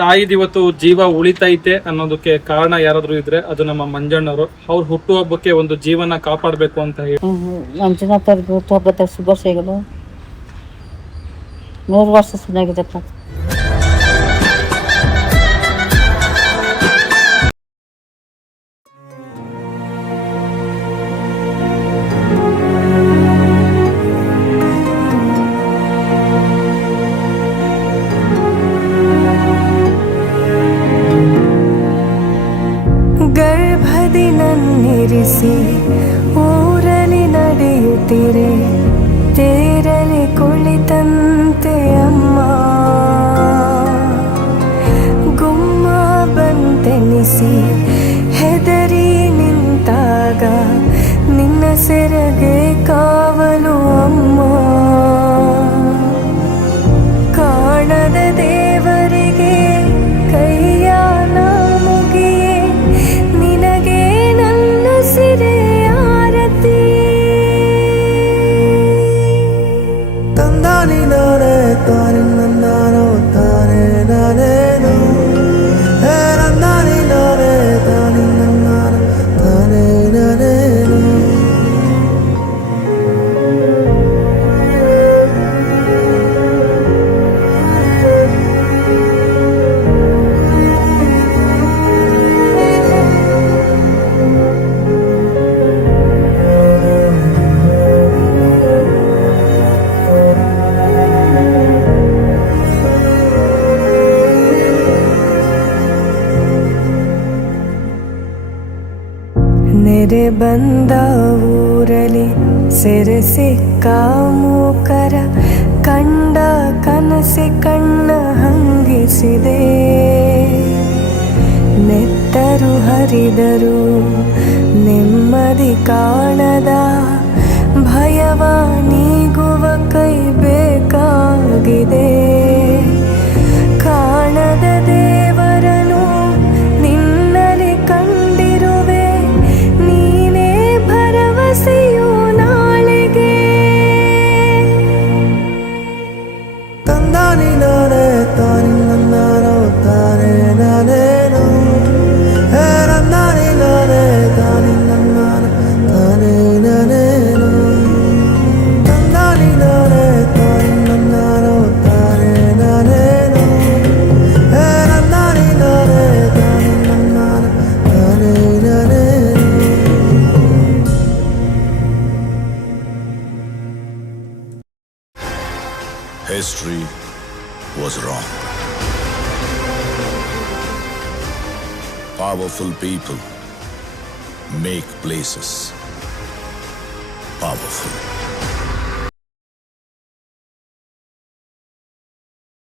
ತಾಯಿದು ಇವತ್ತು ಜೀವ ಉಳಿತೈತೆ ಅನ್ನೋದಕ್ಕೆ ಕಾರಣ ಯಾರಾದ್ರೂ ಇದ್ರೆ ಅದು ನಮ್ಮ ಮಂಜಣ್ಣವರು. ಅವ್ರ ಹುಟ್ಟುಹಬ್ಬಕ್ಕೆ ಒಂದು ಜೀವನ ಕಾಪಾಡಬೇಕು ಅಂತ ಹೇಳಿ ಮಂಜುನಾಥ್ ಅವ್ರಿಗೆ ಹುಟ್ಟುಹಬ್ಬದ ಶುಭಾಶಯಗಳು. 100 ವರ್ಷ ಚೆನ್ನಾಗಿದೆಪ್ಪ. ಗರ್ಭದಿ ನನ್ನಿರಿಸಿ ಊರಲಿ ನಡೆಯುತ್ತಿರೆ, ತೇರಲಿ ಕುಳಿತಂತೆ ಅಮ್ಮ. ಗುಮ್ಮ ಬಂತೆನಿಸಿ ಹೆದರಿ ನಿಂತಾಗ ನಿನ್ನ ಸೆರಗೆ ಕಾವಲು ಅಮ್ಮ. ಕಾಣದ ದೇವರಿಗೆ ಕೈಯ ಮುಗಿಯೇ ನಿನಗೆ ನನ್ನ ಸಿರೆ ಆರತಿ. ತಂದಾನಿ ನಾನೇ ತಾನೆ ನನ್ನಾನೋ ತಾನೇ ನಾನೇನು, ನಂದಾನಿ ನಾನೇ ತಾನೆ ನನ್ನಾನೋ ತಾನೇ ನಾನೇನು. ನೆರೆ ಬಂದ ಊರಲಿ ಸೆರೆ ಸಿಕ್ಕ ಮೂಕರ, ಕಂಡ ಕನಸಿ ಕಣ್ಣ ಹಂಗಿಸಿದೆ. ನೆತ್ತರು ಹರಿದರು ನೆಮ್ಮದಿ ಕಾಣದ, ಭಯವ ನೀಗುವ ಕೈ ಬೇಕಾಗಿದೆ. ಕಾಣದ ದೇವರನು ನಿನ್ನಲಿ ಕಂಡಿರುವೆ, ನೀನೇ ಭರವಸೆಯು ನಾಳೆಗೆ. ತಂದಾನಿ ನಾನೇ ತಾನೆ ನನ್ನಾನೋ ತಾನೇ ನಾನೇನು, ನಂದಾನಿ ನಾನೇ ತಾನೆ ನನ್ನಾನೋ ತಾನೇ ನಾನೇನು. ತಂದಾನಿ ನಾನೇ ತಾನೆ ನನ್ನಾನೋ ತಾನೇ ನಾನೇನು, ನಂದಾನಿ ನಾನೇ ತಾನೆ ನನ್ನಾನೋ ತಾನೇ ನಾನೇನು. History was wrong. Powerful people make places powerful.